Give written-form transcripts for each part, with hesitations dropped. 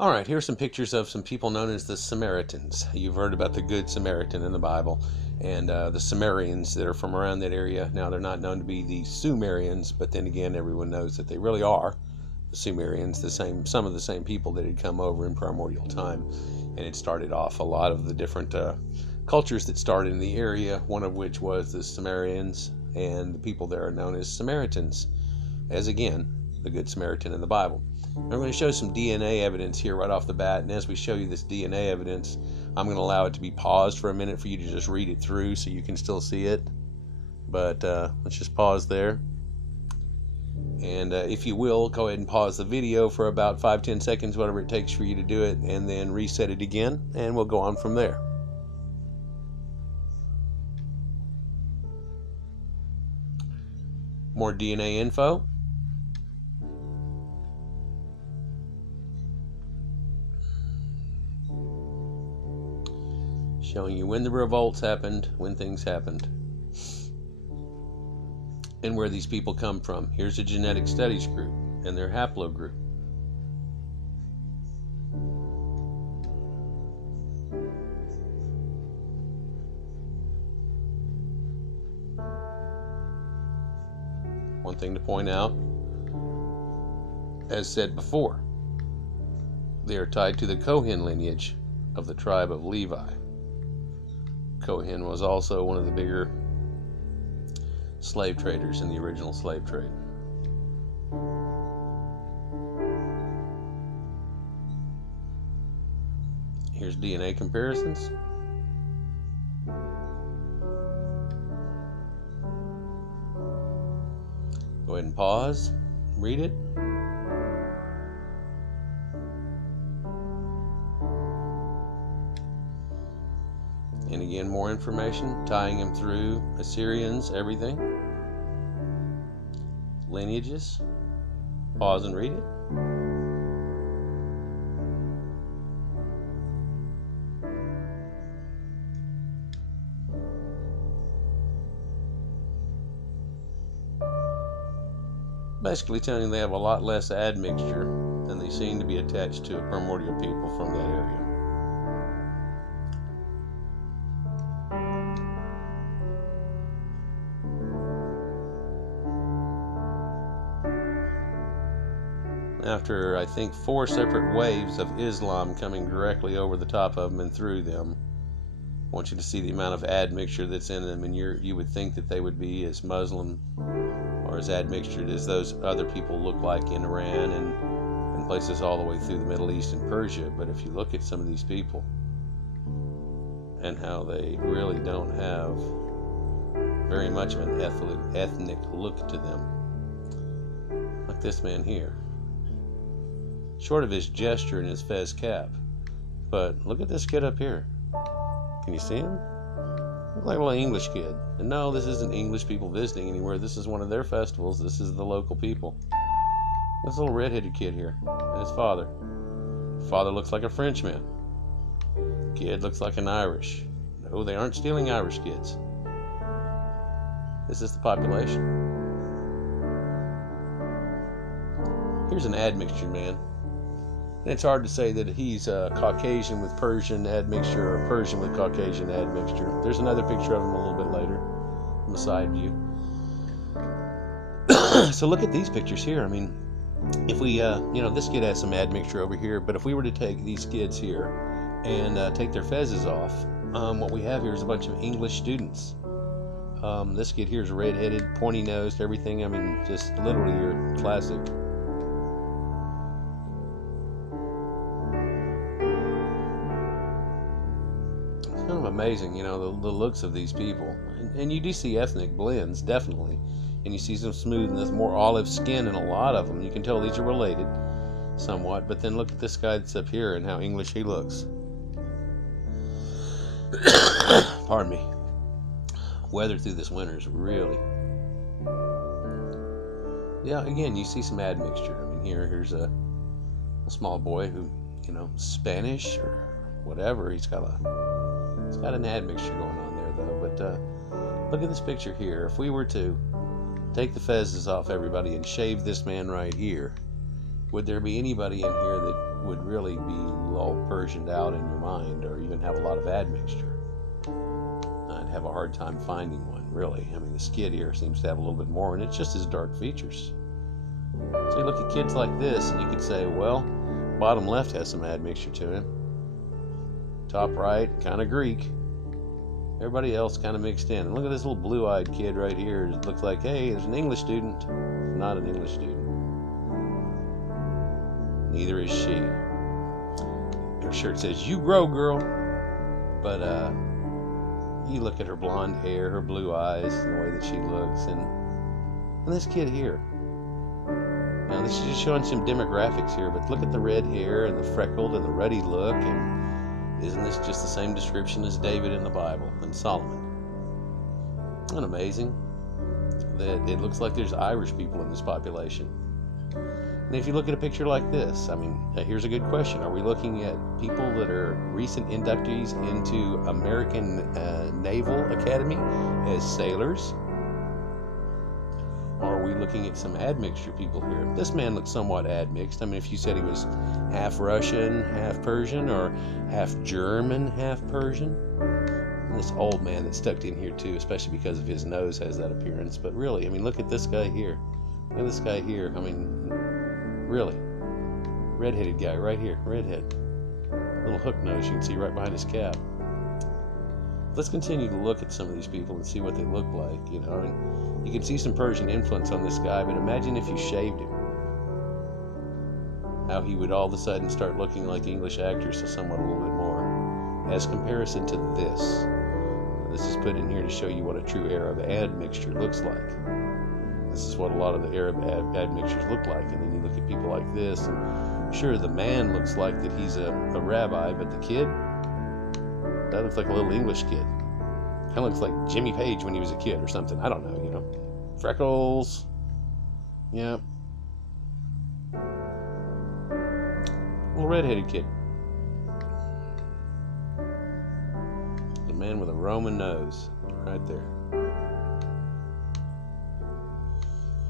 All right, here's some pictures of some people known as the Samaritans. You've heard about the Good Samaritan in the Bible, and the Sumerians that are from around that area. Now, they're not known to be the Sumerians, but then again, everyone knows that they really are the Sumerians, some of the same people that had come over in primordial time, and it started off a lot of the different cultures that started in the area, one of which was the Sumerians, and the people there are known as Samaritans, as again, the Good Samaritan in the Bible. I'm going to show some DNA evidence here right off the bat, and as we show you this DNA evidence, I'm going to allow it to be paused for a minute for you to just read it through so you can still see it. But let's just pause there. And if you will, go ahead and pause the video for about 5-10 seconds, whatever it takes for you to do it, and then reset it again, and we'll go on from there. More DNA info. Showing you when the revolts happened, when things happened, and where these people come from. Here's a genetic studies group and their haplogroup. One thing to point out, as said before, they are tied to the Cohen lineage of the tribe of Levi. Cohen was also one of the bigger slave traders in the original slave trade. Here's DNA comparisons. Go ahead and pause, read it. And again, more information, tying him through Assyrians, everything. Lineages. Pause and read it. Basically telling you they have a lot less admixture than they seem to be attached to primordial people from that area. After, I think, 4 separate waves of Islam coming directly over the top of them and through them, I want you to see the amount of admixture that's in them, and you would think that they would be as Muslim or as admixtured as those other people look like in Iran and places all the way through the Middle East and Persia. But if you look at some of these people and how they really don't have very much of an ethnic look to them, like this man here. Short of his gesture and his fez cap. But look at this kid up here. Can you see him? Look like a little English kid. And no, this isn't English people visiting anywhere. This is one of their festivals. This is the local people. This little red-headed kid here. And his father. Father looks like a Frenchman. Kid looks like an Irish. No, they aren't stealing Irish kids. This is the population. Here's an admixture man. And it's hard to say that he's Caucasian with Persian admixture or Persian with Caucasian admixture. There's another picture of him a little bit later from a side view. So look at these pictures here. I mean, if we, this kid has some admixture over here, but if we were to take these kids here and take their fezzes off, what we have here is a bunch of English students. This kid here is red-headed, pointy-nosed, everything. I mean, just literally your classic. Kind of amazing, the looks of these people. And you do see ethnic blends, definitely. And you see some smoothness, more olive skin in a lot of them. You can tell these are related somewhat. But then look at this guy that's up here and how English he looks. Pardon me. Weather through this winter is really... Yeah, again, you see some admixture. I mean, here's a small boy who, Spanish or whatever. He's got an admixture going on there, though. But look at this picture here. If we were to take the fezzes off everybody and shave this man right here, would there be anybody in here that would really be all Persianed out in your mind, or even have a lot of admixture. I'd have a hard time finding one, really. I mean, the skid here seems to have a little bit more, and it's just his dark features. So you look at kids like this, and you could say, well, bottom left has some admixture to him. Top right, kind of Greek. Everybody else kind of mixed in. And look at this little blue-eyed kid right here. It looks like, hey, there's an English student. Not an English student. Neither is she. Her shirt says, "You grow, girl." But you look at her blonde hair, her blue eyes, and the way that she looks, and this kid here. Now, this is just showing some demographics here, but look at the red hair and the freckled and the ruddy look, and isn't this just the same description as David in the Bible and Solomon? Isn't it amazing that it looks like there's Irish people in this population? And if you look at a picture like this, I mean, here's a good question. Are we looking at people that are recent inductees into American Naval Academy as sailors? Or are we looking at some admixture people here? This man looks somewhat admixed. I mean, if you said he was half Russian, half Persian, or half German, half Persian. And this old man that's tucked in here too, especially because of his nose has that appearance. But really, I mean, look at this guy here. Look at this guy here. I mean, really. Redheaded guy right here. Redhead. Little hook nose you can see right behind his cap. Let's continue to look at some of these people and see what they look like, you know. And you can see some Persian influence on this guy, but imagine if you shaved him. How he would all of a sudden start looking like English actors, so somewhat a little bit more. As comparison to this. This is put in here to show you what a true Arab admixture looks like. This is what a lot of the Arab admixtures look like. And then you look at people like this, and sure, the man looks like that he's a rabbi, but the kid, that looks like a little English kid. Kind of looks like Jimmy Page when he was a kid or something. I don't know, you know. Freckles. Yeah. Little redheaded kid. The man with a Roman nose. Right there.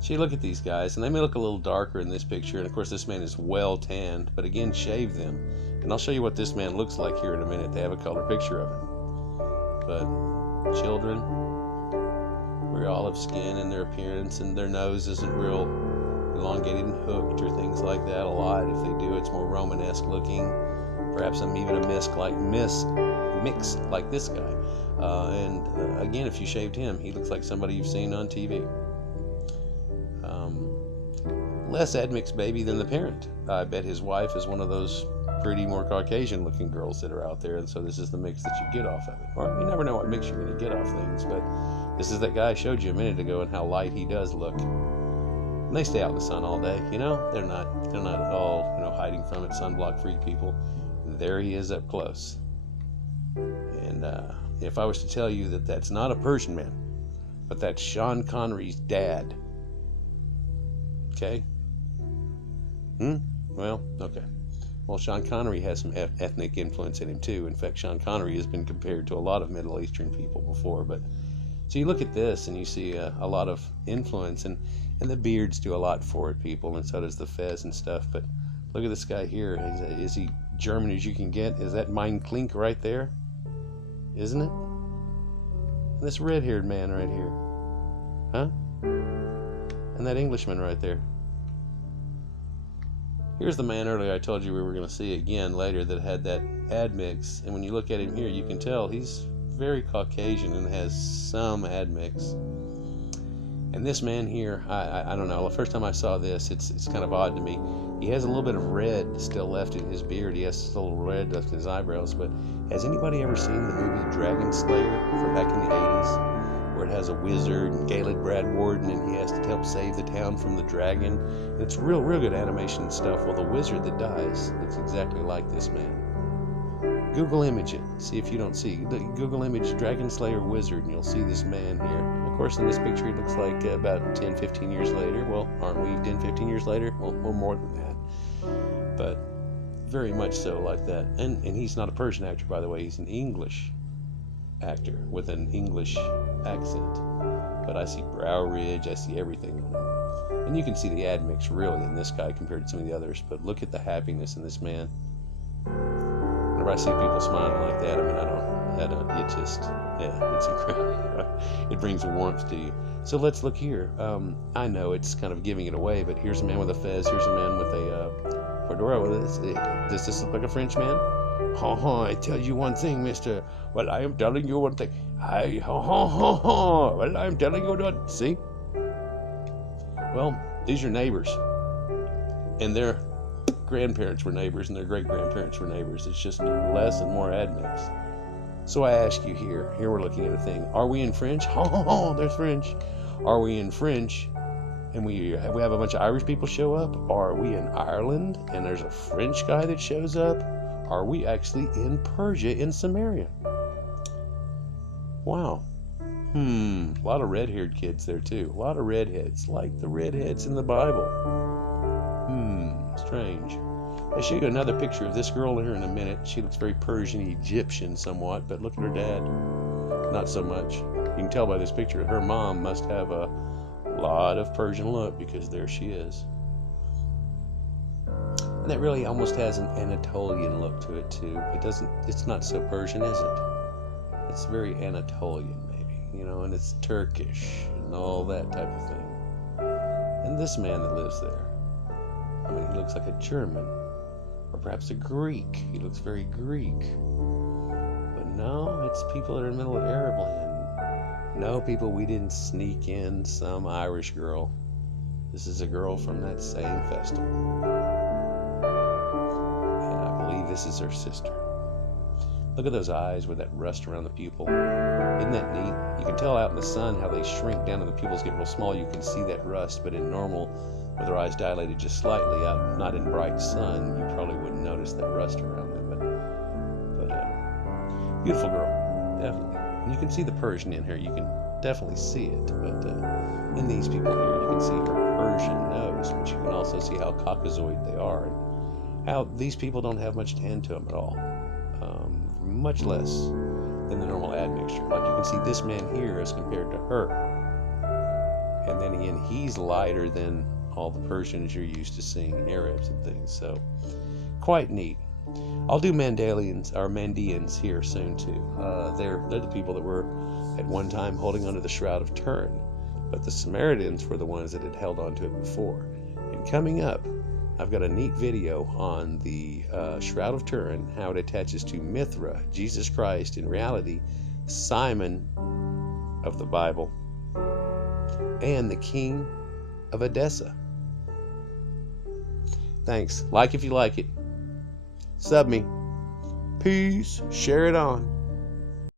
So you look at these guys, and they may look a little darker in this picture. And of course, this man is well tanned. But again, shave them. And I'll show you what this man looks like here in a minute. They have a color picture of him. But children, we're olive skin in their appearance, and their nose isn't real elongated and hooked or things like that a lot. If they do, it's more Romanesque looking. Perhaps even a mix like this guy. Again, if you shaved him, he looks like somebody you've seen on TV. Less admixed baby than the parent. I bet his wife is one of those pretty more Caucasian looking girls that are out there, and so this is the mix that you get off of it. Or you never know what mix you're going to get off things, but this is that guy I showed you a minute ago and how light he does look. And they stay out in the sun all day, you know. They're not all, you know, hiding from it, sunblock freak people. There he is up close. And if I was to tell you that that's not a Persian man, but that's Sean Connery's dad, okay? Well, okay. Well, Sean Connery has some ethnic influence in him too. In fact, Sean Connery has been compared to a lot of Middle Eastern people before. But so you look at this and you see a lot of influence, and the beards do a lot for it, people, and so does the fez and stuff. But look at this guy here. Is he German as you can get? Is that Mein Klink right there? Isn't it? And this red-haired man right here, huh? And that Englishman right there. Here's the man earlier I told you we were going to see again later that had that admix, and when you look at him here, you can tell he's very Caucasian and has some admix. And this man here, I don't know, the first time I saw this, it's kind of odd to me. He has a little bit of red still left in his beard. He has still red left in his eyebrows, but has anybody ever seen the movie Dragon Slayer from back in the 80s? Where it has a wizard and Galed Brad Warden, and he has to help save the town from the dragon. And it's real good animation and stuff. Well, the wizard that dies looks exactly like this man. Google image it. See if you don't see. Google image Dragon Slayer wizard, and you'll see this man here. Of course, in this picture, he looks like about 10, 15 years later. Well, aren't we 10, 15 years later? Well, more than that. But very much so like that. And he's not a Persian actor, by the way. He's an English actor with an English accent. But I see brow ridge, I see everything on him. And you can see the admix really in this guy compared to some of the others, but look at the happiness in this man. Whenever I see people smiling like that, it's incredible. It brings warmth to you. So let's look here. I know it's kind of giving it away, but here's a man with a fez, here's a man with a fedora. Does this look like a French man? I tell you one thing, mister. Well, I am telling you one thing. Well, I'm telling you one. See? Well, these are neighbors. And their grandparents were neighbors, and their great-grandparents were neighbors. It's just less and more admix. So I ask you here we're looking at a thing. Are we in French? There's French. Are we in French? And we have a bunch of Irish people show up? Are we in Ireland and there's a French guy that shows up? Are we actually in Persia, in Samaria? Wow. A lot of red-haired kids there too. A lot of redheads, like the redheads in the Bible. Strange. I'll show you another picture of this girl here in a minute. She looks very Persian, Egyptian somewhat, but look at her dad. Not so much. You can tell by this picture, her mom must have a lot of Persian look, because there she is. And that really almost has an Anatolian look to it too. It's not so Persian, is it? It's very Anatolian maybe, and it's Turkish and all that type of thing. And this man that lives there, he looks like a German, or perhaps a Greek. He looks very Greek. But no, it's people that are in the middle of Arab land. No, people, we didn't sneak in some Irish girl. This is a girl from that same festival. And I believe this is her sister. Look at those eyes with that rust around the pupil. Isn't that neat? You can tell out in the sun how they shrink down and the pupils get real small. You can see that rust, but in normal, with their eyes dilated just slightly out, not in bright sun, you probably wouldn't notice that rust around them. But beautiful girl, definitely. And you can see the Persian in her. You can definitely see it. But in these people here, you can see her Persian nose, but you can also see how Caucasoid they are, and how these people don't have much tan to them at all. Much less than the normal admixture. Like you can see this man here as compared to her. And then again, he's lighter than all the Persians you're used to seeing, and Arabs and things. So quite neat. I'll do Mandeans here soon too. They're the people that were at one time holding onto the Shroud of Turin, but the Samaritans were the ones that had held onto it before. And coming up, I've got a neat video on the Shroud of Turin, how it attaches to Mithra, Jesus Christ, in reality, Simon of the Bible, and the king of Edessa. Thanks. Like if you like it. Sub me. Peace. Share it on.